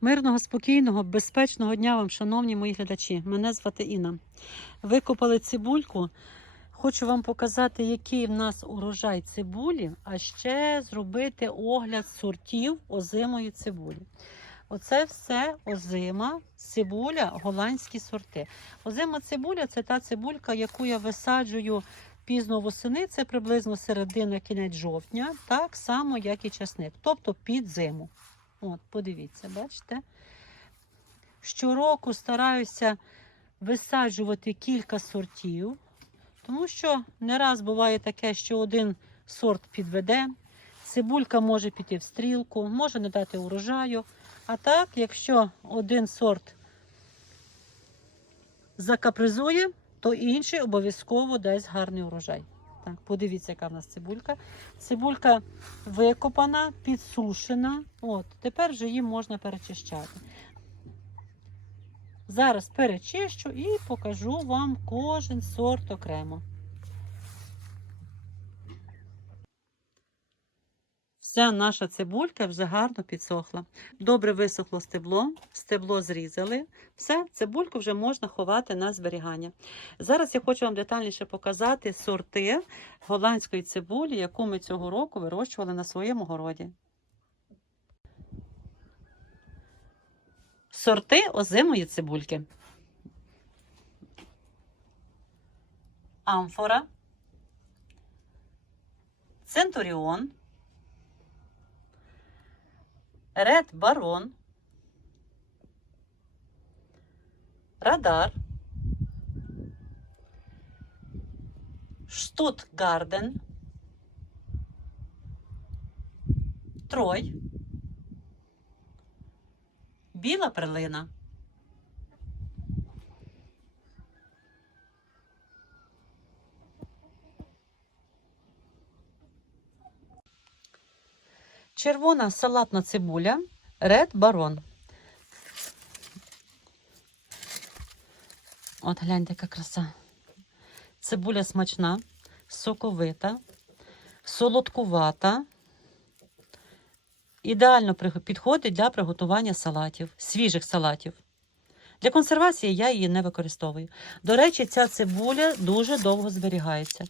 Мирного, спокійного, безпечного дня вам, шановні мої глядачі. Мене звати Інна. Викопали цибульку. Хочу вам показати, який в нас урожай цибулі, а ще зробити огляд сортів озимої цибулі. Оце все озима, цибуля, голландські сорти. Озима цибуля це та цибулька, яку я висаджую пізно восени, це приблизно середина кінець жовтня, так само, як і часник, тобто під зиму. От, подивіться, бачите? Щороку стараюся висаджувати кілька сортів, тому що не раз буває таке, що один сорт підведе, цибулька може піти в стрілку, може не дати урожаю. А так, якщо один сорт закапризує, то інший обов'язково дасть гарний урожай. Так, подивіться, яка в нас цибулька. Цибулька викопана, підсушена. От, тепер вже її можна перечищати. Зараз перечищу і покажу вам кожен сорт окремо. Вся наша цибулька вже гарно підсохла. Добре висохло стебло, стебло зрізали. Все, цибульку вже можна ховати на зберігання. Зараз я хочу вам детальніше показати сорти голландської цибулі, яку ми цього року вирощували на своєму городі. Сорти озимої цибульки. Амфора, Центуріон, Ред Барон, Радар, Штутгарден, Трой, Біла перлина. Червона салатна цибуля Ред Барон. От гляньте, яка краса. Цибуля смачна, соковита, солодкувата. Ідеально підходить для приготування салатів, свіжих салатів. Для консервації я її не використовую. До речі, ця цибуля дуже довго зберігається.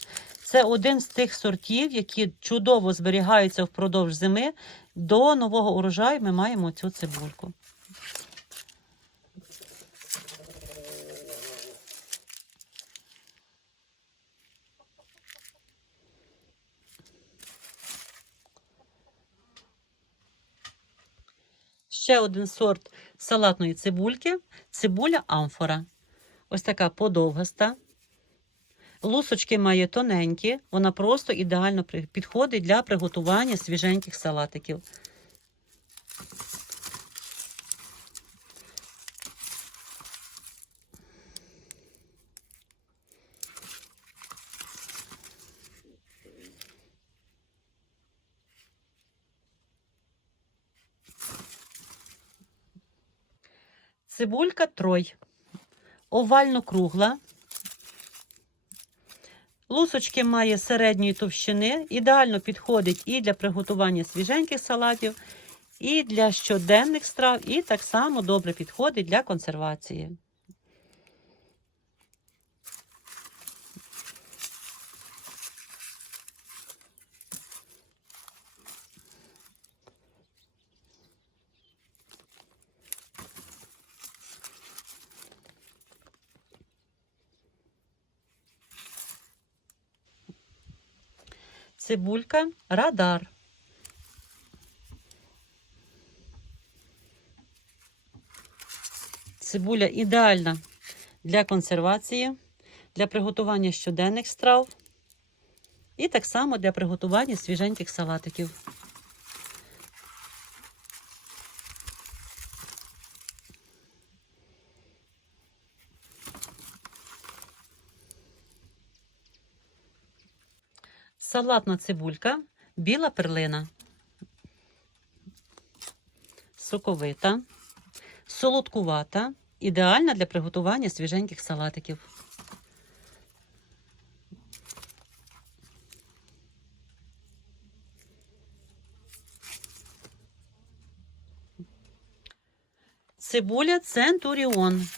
Це один з тих сортів, які чудово зберігаються впродовж зими. До нового урожаю ми маємо цю цибульку. Ще один сорт салатної цибульки цибуля амфора. Ось така подовгаста. Лусочки має тоненькі, вона просто ідеально підходить для приготування свіженьких салатиків. Цибулька трой. Овально кругла. Лусочки має середньої товщини, ідеально підходить і для приготування свіженьких салатів, і для щоденних страв, і так само добре підходить для консервації. Цибулька радар. Цибуля ідеальна для консервації, для приготування щоденних страв і так само для приготування свіженьких салатиків. Салатна цибулька, біла перлина, соковита, солодкувата, ідеальна для приготування свіженьких салатиків. цибуля Центуріон.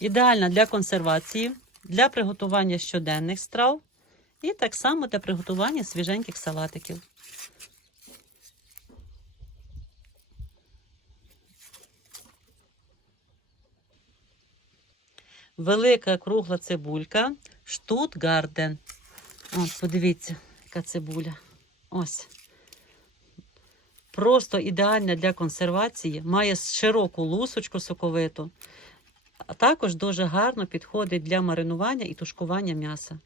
Ідеальна для консервації, для приготування щоденних страв і так само для приготування свіженьких салатиків. Велика кругла цибулька Штутгарден. Ось, подивіться, яка цибуля. Ось. Просто ідеальна для консервації, має широку лусочку соковиту, а також дуже гарно підходить для маринування і тушкування м'яса.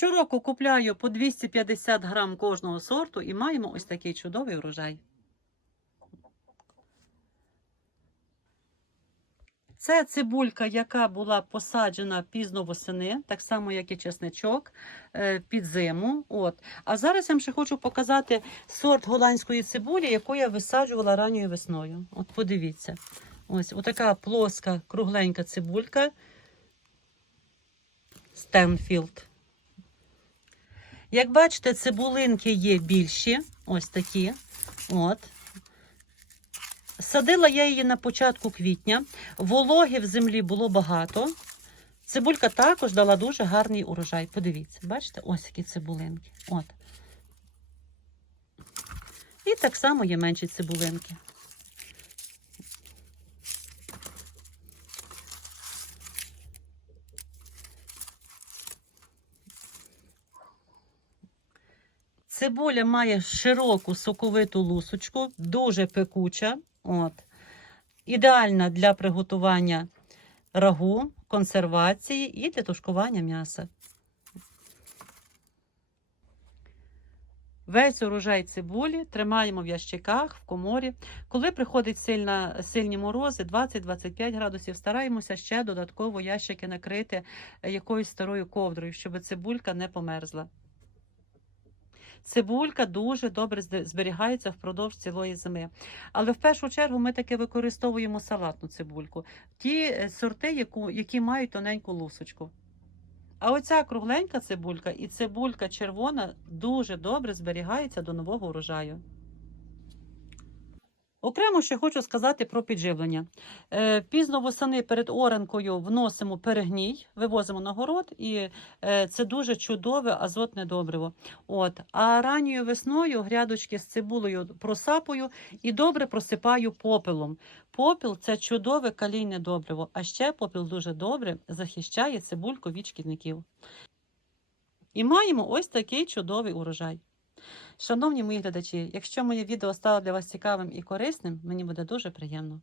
Щороку купляю по 250 грам кожного сорту і маємо ось такий чудовий урожай. Це цибулька, яка була посаджена пізно восени, так само, як і чесничок, е, під зиму. От. А зараз я вам ще хочу показати сорт голландської цибулі, яку я висаджувала ранньою весною. От подивіться. Ось отака плоска, кругленька цибулька. Стенфілд. Як бачите, цибулинки є більші, ось такі. От. Садила я її на початку квітня. Вологи в землі було багато. Цибулька також дала дуже гарний урожай. Подивіться, бачите, ось які цибулинки. От. І так само є менші цибулинки. Цибуля має широку соковиту лусочку, дуже пекуча. От. Ідеальна для приготування рагу, консервації і для тушкування м'яса. Весь урожай цибулі тримаємо в ящиках, в коморі. Коли приходить сильна, сильні морози, 20-25 градусів, стараємося ще додатково ящики накрити е, якоюсь старою ковдрою, щоб цибулька не померзла. Цибулька дуже добре зберігається впродовж цілої зими. Але в першу чергу ми таки використовуємо салатну цибульку. Ті е, сорти, які мають тоненьку лусочку. А оця кругленька цибулька і цибулька червона дуже добре зберігаються до нового урожаю. Окремо ще хочу сказати про підживлення. Е, пізно восени перед оранкою вносимо перегній, вивозимо на город, і е, це дуже чудове азотне добриво. От. А ранньою весною грядочки з цибулею просапую і добре просипаю попелом. Попіл це чудове калійне добриво, а ще попіл дуже добре захищає цибульку від шкідників. І маємо ось такий чудовий урожай. Шановні мої глядачі, якщо моє відео стало для вас цікавим і корисним, мені буде дуже приємно.